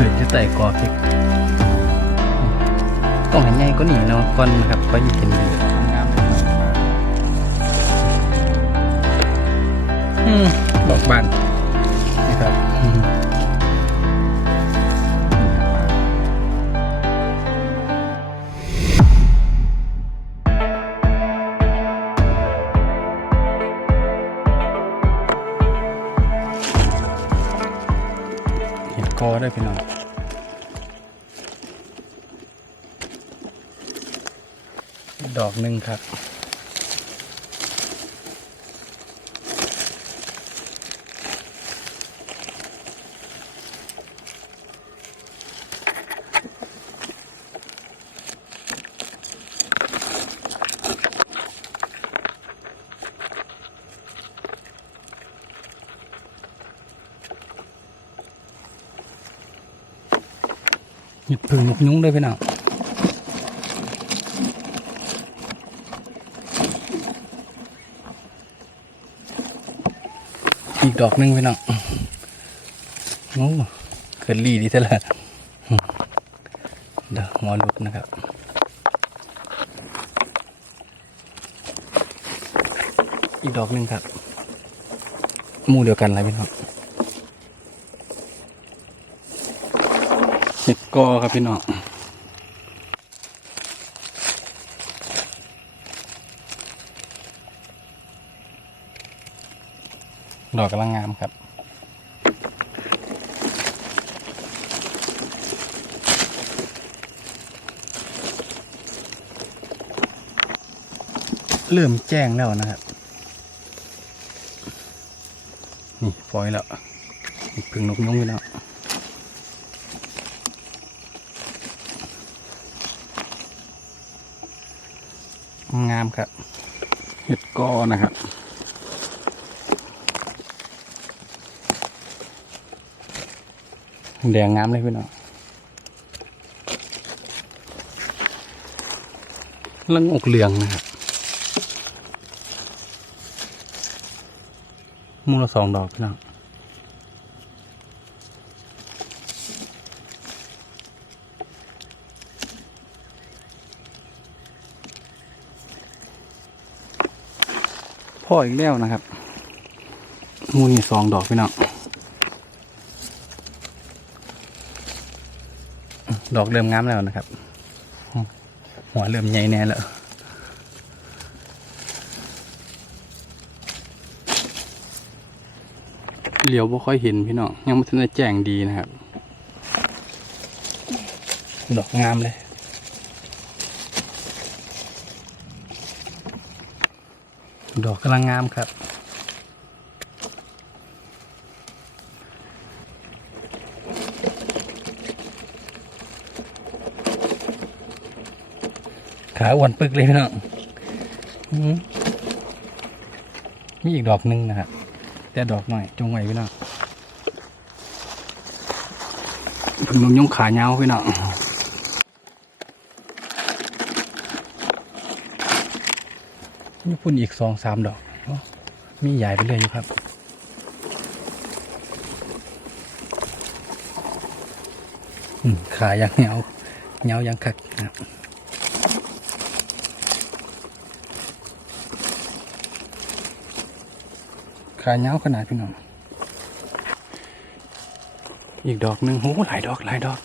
เกิดอยู่ใต้กอพริกต้องหันใหญ่ก็หนีเนาะก่อนนะครับก็ยิ่งเป็นดีงามเลยครับอืมดอกบานนะครับ ได้พี่น้องดอกหนึ่งครับ หยุดพึ่งนกยุ้งเลยพี่น้องอีกดอกหนึงพี่น้องโอ้เกิดรีดีซะละเดี๋ยวหมอลุดนะครับอีกดอกหนึ่งครับ มู่เดียวกันเลยพี่น้อง เห็ดกอครับพี่น้องดอกกำลังงามครับเริ่มแจ้งแล้วนะครับ นี่ปล่อยแล้วพึ่งนกยุงไปแล้ว งามครับ เห็ดกอนะครับแดงงามเลยพี่น้องลังอกเหลืองนะครับมูลสองดอกพี่น้อง พ่ออีกแล้วนะครับมูนี่สองดอกพี่น้องดอกเริ่มงามแล้วนะครับ หัวเริ่มใหญ่แน่แล้วเหลียวบ่ค่อยเห็นพี่น้องยังไม่ทันได้แจ้งดีนะครับ ดอกงามเลย ดอกกำลังงามครับ ขาอ้วนปึกเลยพี่น้องอือมีอีกดอกหนึ่งนะครับ แต่ดอกหน่อย จงไว้พี่น้องเพึ่งลงยงขาเงาวพี่น้อง พุ่นอีกสองสามดอกอมีใหญ่ไปเรื่อยอยู่ครับอืมขายังเหงาเหงายังคักนะครับขาเหงาขนาดพี่น้อง อีกดอกหนึ่งโหหลายดอกหลายดอก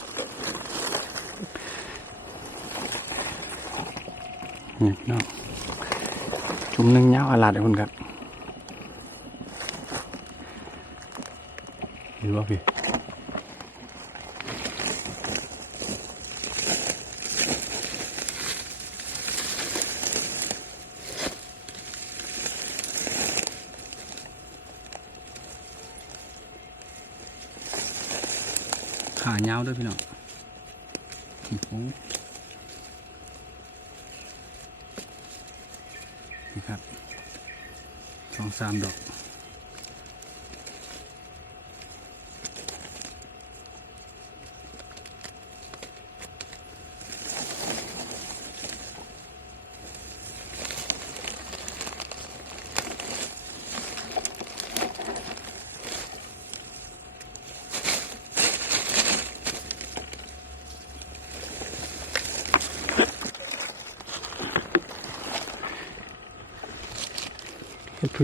นี่พี่น้อง จุ่มหนึ่งเงาวอลาดเลยคุณครับเห็นว่าพี่ขาเงาวด้วยพี่น้องโอ้โหนี่ครับสองสาม ดอก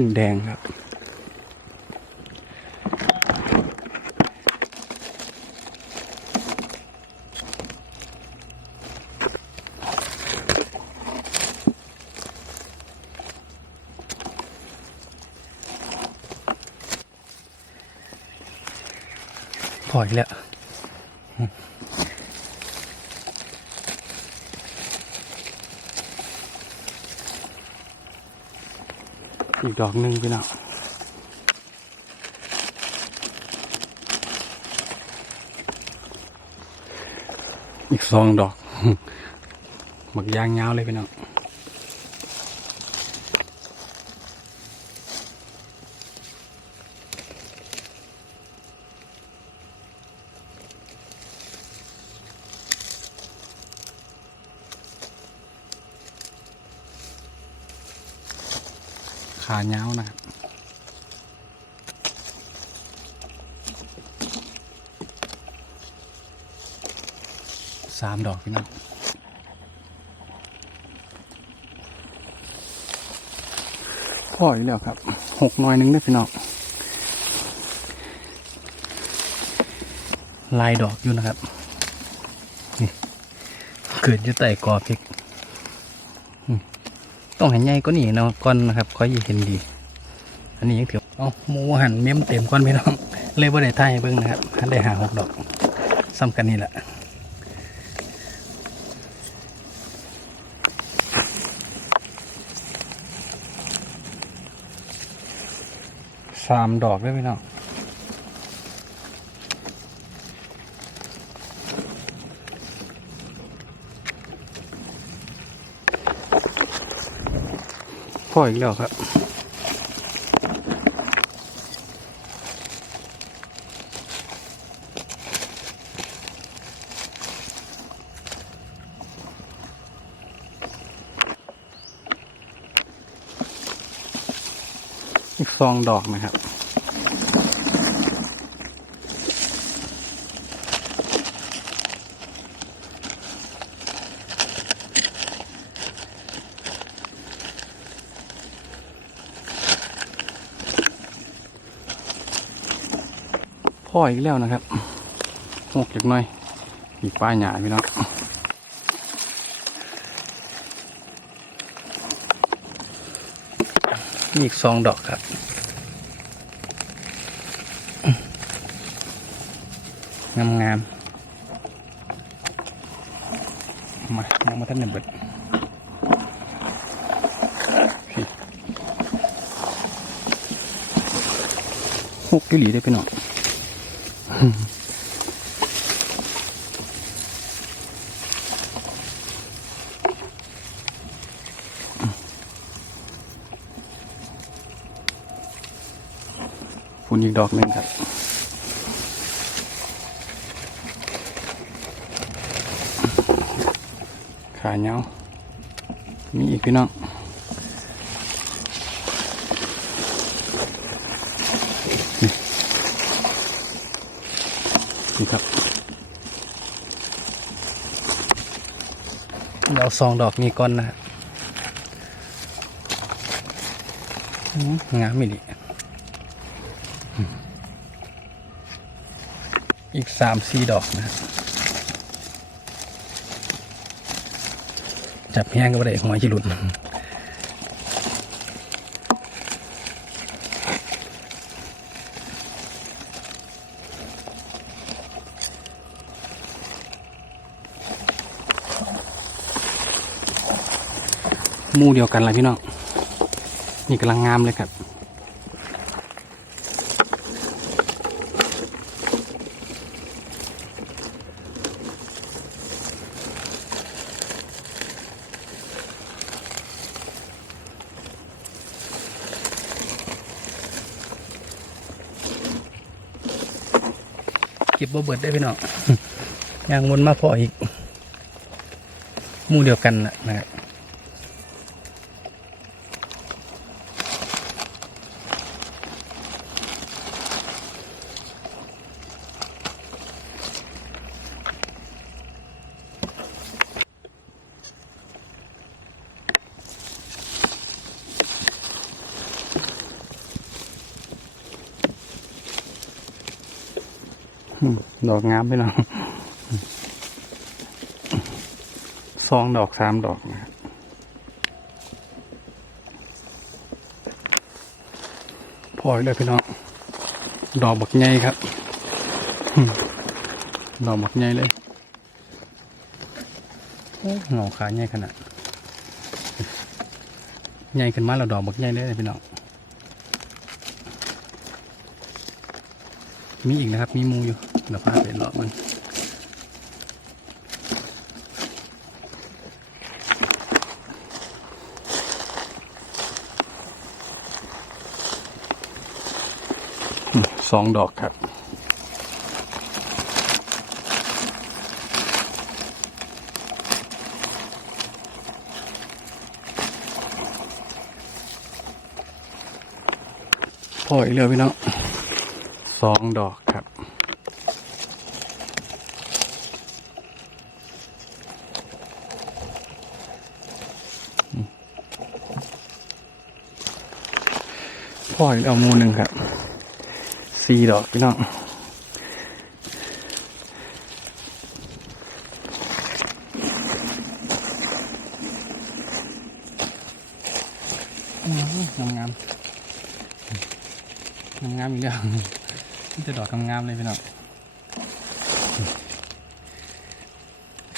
พึ่งแดงครับ พออีกแล้ว อีก ดอกหนึ่งพี่น้องอีกสองดอกหมักยางยาวเลยพี่น้อง ขายาวนะครับสามดอกพี่น้องพ่ออีกแล้วครับหกหน่อยหนึงได้พี่น้องลายดอกอยู่นะครับ นี่เกิดอยู่ใต้กอพริก ต้องให้ใหญ่ก็นี่เนาะก่อนนะครับค่อยเห็นดี อันนี้ยังถือเอาหมูหันเม้มเต็มก้อนพี่น้องเลยว่าได้ท่ายเบิ่งนะครับได้หาหกดอกซ้ำกันนี่แหละสามดอกได้ไหมเนาะ่ออีกแล้วครับอีกสองดอกนะครับ ออีกแล้วนะครับหกจากหน่อย อีกป้ายหยาพี่น้องอีกสองดอกครับงามงามมายังมาท่านหนึ่งเบิดหกกิหลีได้พี่น้อง ฝุ่นอีกดอกหนึ่งครับขาเงามีอีกพี่น้อง นี่นี่ครับ เอาซองดอกนี้ก่อนนะครับอื้องามไม่ดีอีกสามสี่ดอกนะ จับแห้งก็ไม่ได้หัวจิหลุด มูเดียวกันเลยพี่น้อง นี่กำลังงามเลยครับเก็บบ่เบิดได้พี่น้องยางวนมาพออีกมู่เดียวกันนะนะครับ ดอกงามพี่น้องสองดอกสามดอกนะครับพออีกเลยพี่น้อง ดอกบักใหญ่ครับ ดอกบักใหญ่เลยโอ้หงอขาใหญ่ขนาดใหญ่ขึ้นมาแล้วดอกบักใหญ่เลยพี่น้อง มีอีกนะครับ มีมูอยู่ เดี๋ยวพาไปเลาะมันสองดอกครับพออีกแล้วพี่น้องสองดอกครับ พ่ออีกเอามูหนึ่งครับสี่ดอกพี่น้องงามงามงามงามอีกแล้วนี่จะดอกงามๆเลยพี่น้อง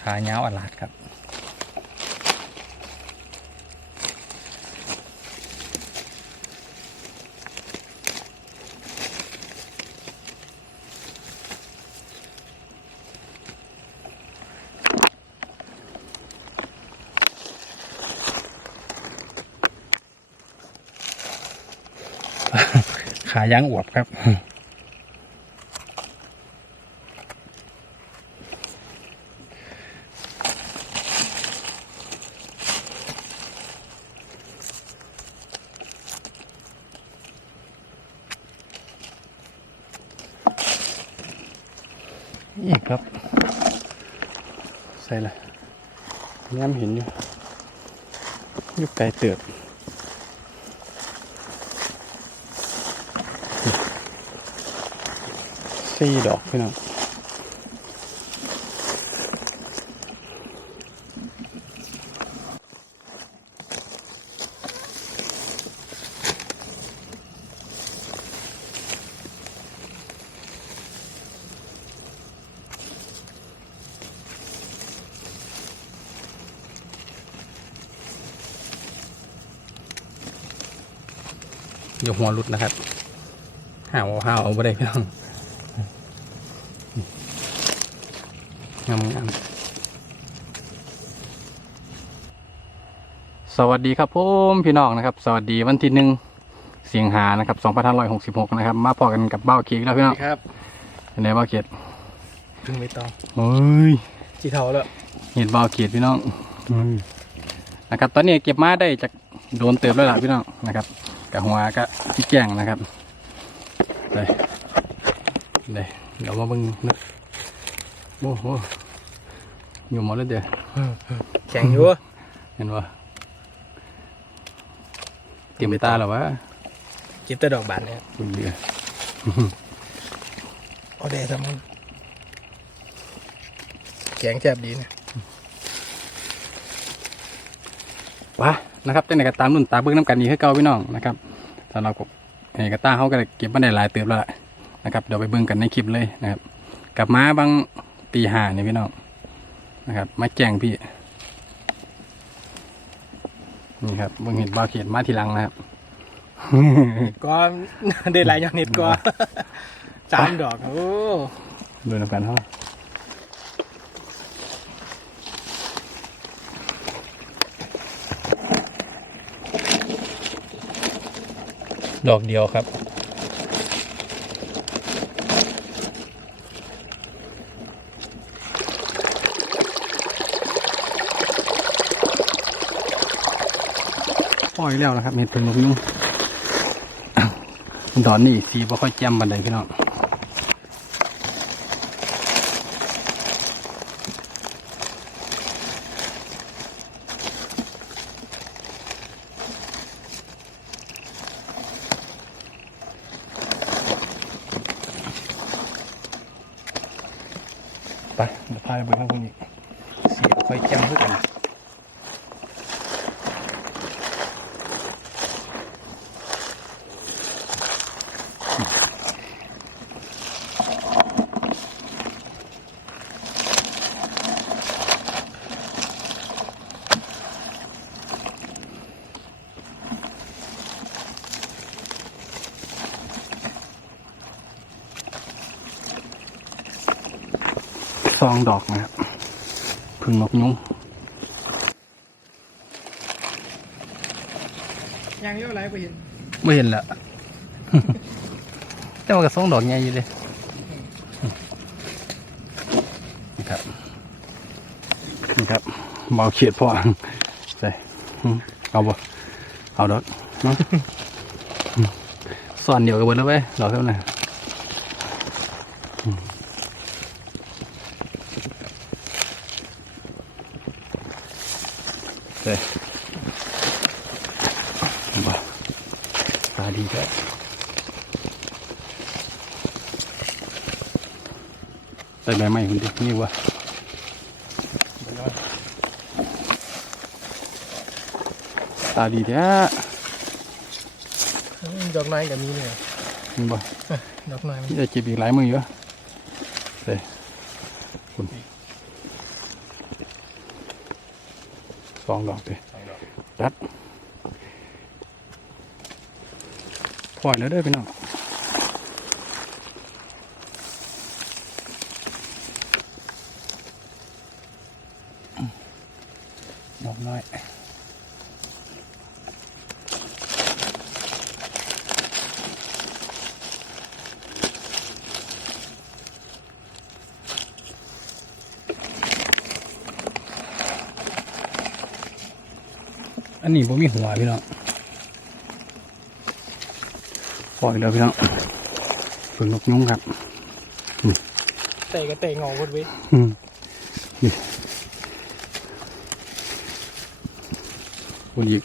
ขาเงาวอลาดครับ ขายางอวบครับ อีกครับ ใส่ละย้ำเห็นอยู่ยู่ไกลเติบ สี่ดอกพี่น้องอยู่หัวหลุดนะครับห้าวห้าวเอาไปได้พี่น้อง งามงามสวัสดีครับผมพี่น้องนะครับ สวัสดีวันที่หนึ่งเสียงหานะครับสองพันห้าร้อยหกสิบหกนะครับ มาพอกันกับเบ้าเค้กแล้วพี่น้องครับเป็นไงเบ้าเค้กพึ่งไม่ต้องโอ้ยจีเทาแล้วเห็นเบ้าเค้กพี่น้องนะครับ ตอนนี้เก็บมาได้จากโดนเติบแล้วล่ะพี่น้องนะครับกับหัวก็พี่แกงนะครับเลยเลยเดี๋ยวมาเบิ่งนึกโอ้โห อยู่หมดแล้วเดี๋ยวแข็งอยู่เห็นว่าเตรียมตาหรอวะเก็บแต่ดอกบานเนี่ยคุณเดียโอเดทำมันแข็งแจ็บดีนะวะนะครับจังไหนก็ตามรุ่นตาเบิ้งน้ำกันนี่ให้เก่าพี่น้องนะครับสำหรับผมเอกตาเขาก็ได้เก็บมาได้หลายเติบแล้วล่ะนะครับเดี๋ยวไปเบิ้งกันในคลิปเลยนะครับ กลับมาบางตีห้านี่พี่น้อง นะครับ มาแจ้งพี่นี่ครับเบิ้งเห็นบ่าวเขียนมาทีหลังนะครับก็ได้หลายอย่างนิดก็สามดอกโอ้ดูน้ำกันเขาดอกเดียวครับ ล่อยแล้วนะครับเห็ดเป็นนกยุงดอนนี่สีบ่ค่อยแจ่มบันไดพี่น้อง ไปเดี๋ยวพาไปเบิ่งข้างบนอีกสีค่อยแจ่มขึ้นกัน ซองดอกนะครับพึ่งนกยุงยังเยอะไรไปเห็นไม่เห็นละแต่ว่าก็ซองดอกใหญ่อยู่เลยนี่ครับนี่ครับเบาเขียดพอใส่อืมเอาบ่เอาดอกเนาะส่วนเดียวกับเบิร์แล้วไปดอกเท่าไหร่ เฮ้ยบ่ตาดีด้วยใส่ใบไม้คนเดียวนี่วะตาดีแท้ สองดอกเลยรัดปล่อยแล้วเด้อพี่น้อง อันนี้ผมมีหัวพี่น้องปล่อยแล้วพี่น้องฝึกนกยุงครับเตะก็เตะงอพุดเว้ยอืมนี่คนอีก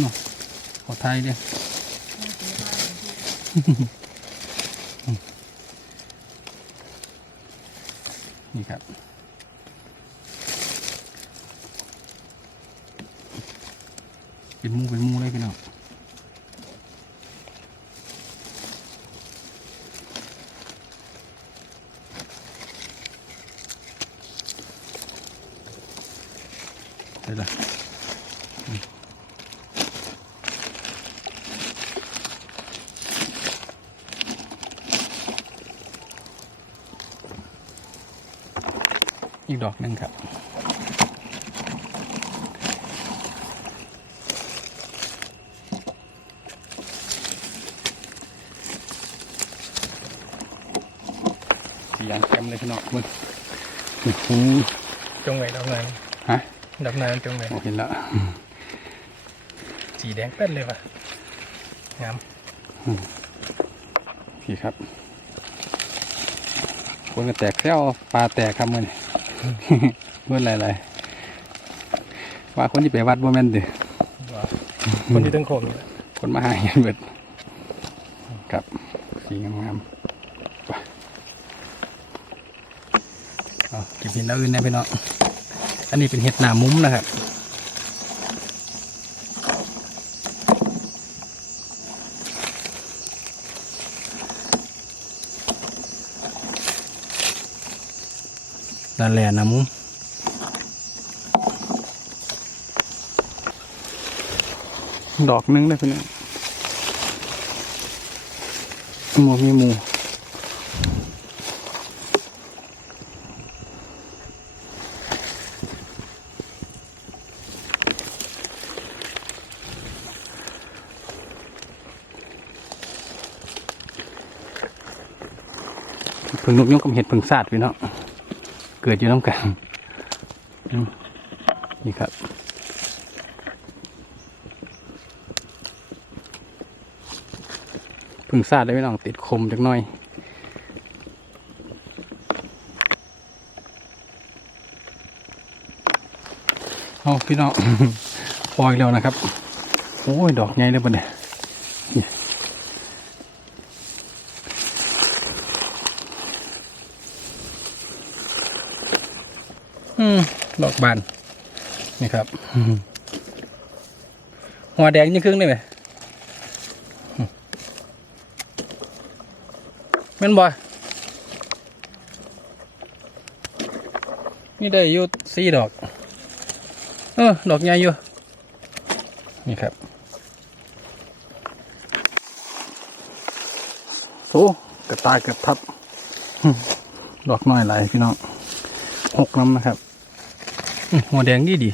เนาะขอไทยดิ นี่ครับเป็นมูเป็นมูเลยพี่น้องเดี๋ยวละอืมอีก ดอกหนึ่งครับสียางแคมเลยพี่น้องมึงโอ้โหจงไว้ดอกไม้ฮะดอกไม้มันจงไว้โอเห็นแล้วสีแดงเป็ดเลยว่ะงามพี่ครับคนก็แตกแซวปลาแตกครับมือนี่ เมื่อไรไรว่าคนที่ไปวัดบ่แม่นเดิว้าวคนที่ตึงโคมนี่แหละคนมาหาเห็นเบิดครับสีงามๆไปเอาเก็บเห็นแล้วอื่นนะพี่น้องอันนี้เป็นเห็ดหนามุ้มนะครับ นั่นแหละนะมุ้มดอกหนึงได้พี่น้องหมูมีหมูผึ่งนกยกกับเห็ดผึ่งซาดพี่เน้อง เกิดอยู่น้ำกันนี่ครับพึ่งซาดได้ไม่น้องติดคมจักหน่อยเอาพี่น้องพออีกแล้วนะครับ โอ้ย ดอกใหญ่เลยปะเนี่ยนี่อืม ดอกบานนี่ครับหัวแดงยี่งครึ่งได้ไหมอืมแม่นบ่นี่ได้อยู่สี่ดอก เออ ดอกใหญ่อยู่ นี่ครับโอ้กระตายกือบทับ ดอกน้อยหลายพี่น้องหกน้ำนะครับ หัวแดงดีดี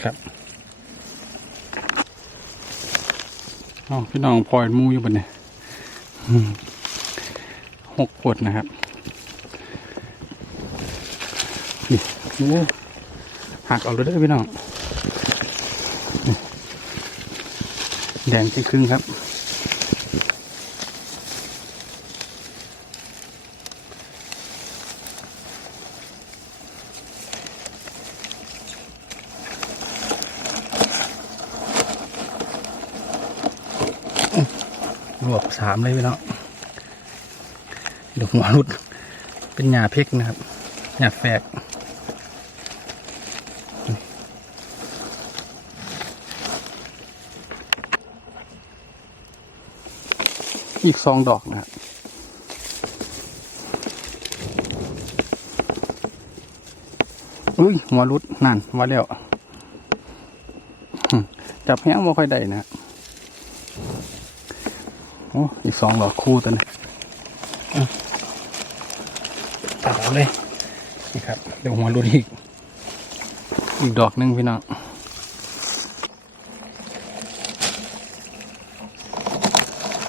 ครับอ๋อพี่น้องพลอยมูอยู่บนเนี่ยหกขวดนะครับนี่โอ้หักเอาเลยเด้พี่น้องแดงที่ครึ่งครับ สามเลยพี่น้องดูหัวรุด เป็นหญ้าเพกนะครับหญ้าแฝกอีกสองดอกนะครับอุ้ยหัวรุดนั่นว่าแล้วจับแห้งไม่ค่อยได้นะ โอ้อีกสองดอกคู่ตัวนี้อะตัดเอาเลย นี่ครับ เดี๋ยวหัวรุดอีก อีกดอกหนึ่งพี่น้อง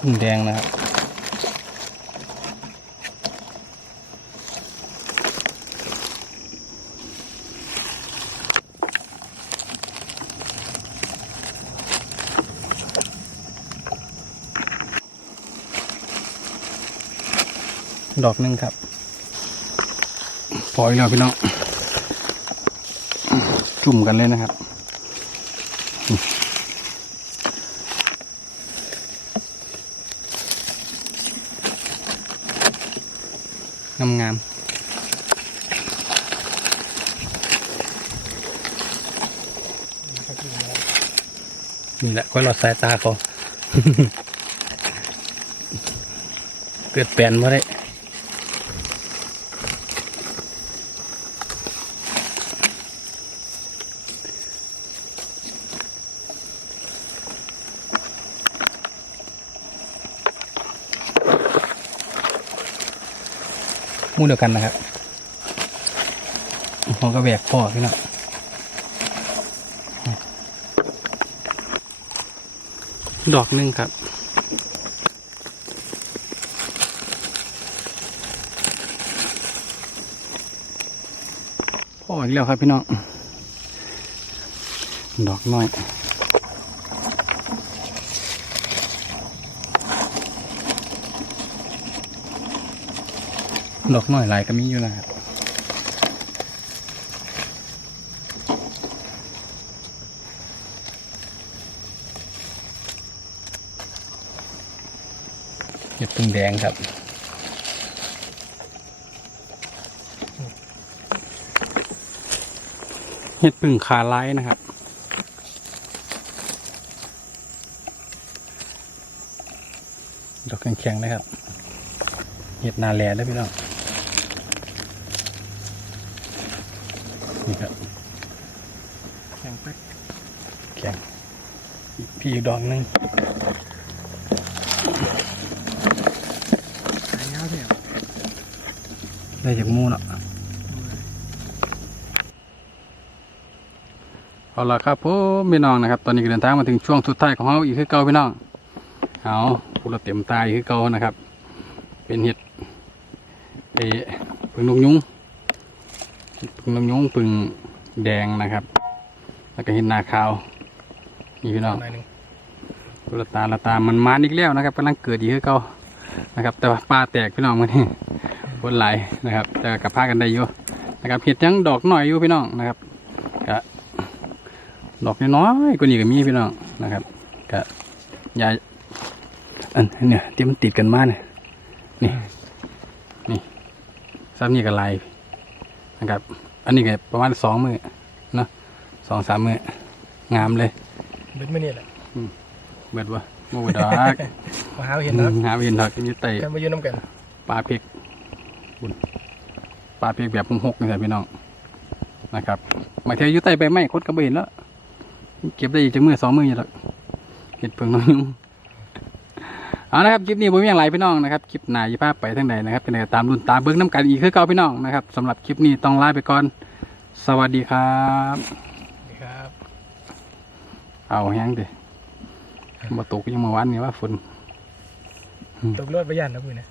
พึ่งแดงนะครับ ดอกหนึ่งครับปล่อยแล้วพี่น้องจุ่มกันเลยนะครับ งามงามๆนี่แหละก็หลอดสายตาเขา เกิดแปลนมาได้ห มู่เดียวกันนะครับหัวกระแบกพ่อพี่น้องดอกหนึ่งครับพ่ออีกแล้วครับพี่น้อง ดอกน้อย ดอกน้อยหลายก็มีอยู่นะครับเห็ดพึ่งแดงครับเห็ดพึ่งขาไล่นะครับดอกแข็งๆนะครับ เห็ดนาแลได้พี่น้อง นี่ครับแข็งไปแข็งอีกพี่อีกดอกหนึงหายเงาเถอะได้จากหมูเนาะเอาละครับผมพี่น้องนะครับ ตอนนี้ก็เดินทางมาถึงช่วงสุดท้ายของเราอีกคือเก่าพี่น้องเอาพูดเราเต็มตาอีกคือเก่านะครับ เป็นเห็ดเอปึงนกยุงเห็ด ปึงนกยุงปึงแดงนะครับ แล้วก็เห็ดนาขาวนี่พี่น้องหน่อยหนึ่งตุลตาละตามันมานอีกแล้วนะครับกำลังเกิดอีกคือเก่านะครับ แต่ว่าปลาแตกพี่น้องมันนี่บนหลายนะครับ แต่กับพากันได้อยู่นะครับเห็ดยังดอกหน่อยอยู่พี่น้องนะครับก็ดอกน้อยๆกว่านี้ก็มีพี่น้องนะครับก็ยายอันอันเนี่ยที่มันติดกันมาเนี่ยนี่นี่ซ้ำนี่ก็ลาย นะครับ อันนี้ก็ประมาณสองมือเนาะสองสามมืองามเลยเบิดมื้อนี้แหละเบิดวะโมเบิดดอกมาหาเห็นเนาะหาเห็นดอกอยู่ใต้กันมาอยู่นํกันปลาเพกบุญปลาเพกแบบหกๆนี่แหละพี่น้องนะครับมาเที่ยวอยู่ใต้ใบไม้คดกระเบนแล้ว เก็บได้อีกจังมือสองมืออยู่แล้วเห็ดเพิงน้อยยุ่ง เอานะครับคลิปนี้ผมมีอย่างไรพี่น้องนะครับคลิปหน้ายีภาพไปทั้งใดนะครับเป็นไงตามรุ่นตามเบิ้งน้ำกันอีกคือเก่าพี่น้องนะครับสำหรับคลิปนี้ต้องลาไปก่อน สวัสดีครับนี่ครับเอาแห้งดิมาตกยังเมาวันนี่ว่าฝนตกรถไปย่านนะมื้อนี้